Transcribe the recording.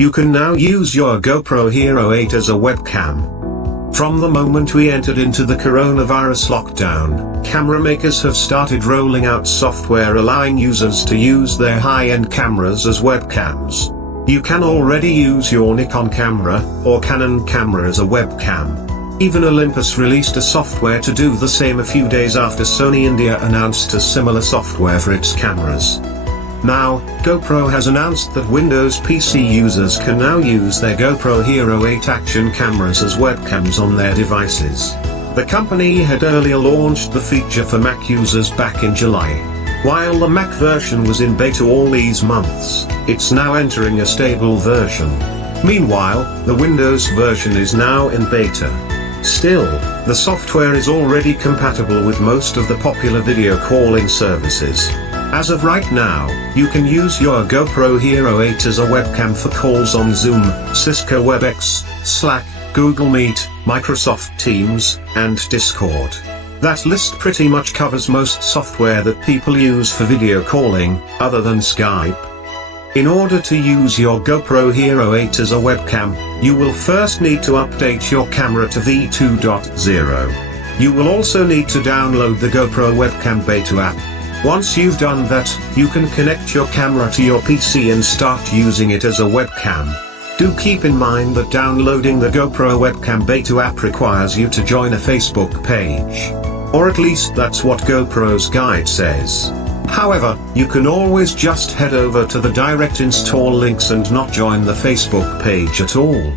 You can now use your GoPro Hero 8 as a webcam. From the moment we entered into the coronavirus lockdown, camera makers have started rolling out software allowing users to use their high-end cameras as webcams. You can already use your Nikon camera, or Canon camera as a webcam. Even Olympus released a software to do the same a few days after Sony India announced a similar software for its cameras. Now, GoPro has announced that Windows PC users can now use their GoPro Hero 8 action cameras as webcams on their devices. The company had earlier launched the feature for Mac users back in July. While the Mac version was in beta all these months, it's now entering a stable version. Meanwhile, the Windows version is now in beta. Still, the software is already compatible with most of the popular video calling services. As of right now, you can use your GoPro Hero 8 as a webcam for calls on Zoom, Cisco WebEx, Slack, Google Meet, Microsoft Teams, and Discord. That list pretty much covers most software that people use for video calling, other than Skype. In order to use your GoPro Hero 8 as a webcam, you will first need to update your camera to v2.0. You will also need to download the GoPro Webcam Beta app. Once you've done that, you can connect your camera to your PC and start using it as a webcam. Do keep in mind that downloading the GoPro Webcam Beta app requires you to join a Facebook page. Or at least that's what GoPro's guide says. However, you can always just head over to the direct install links and not join the Facebook page at all.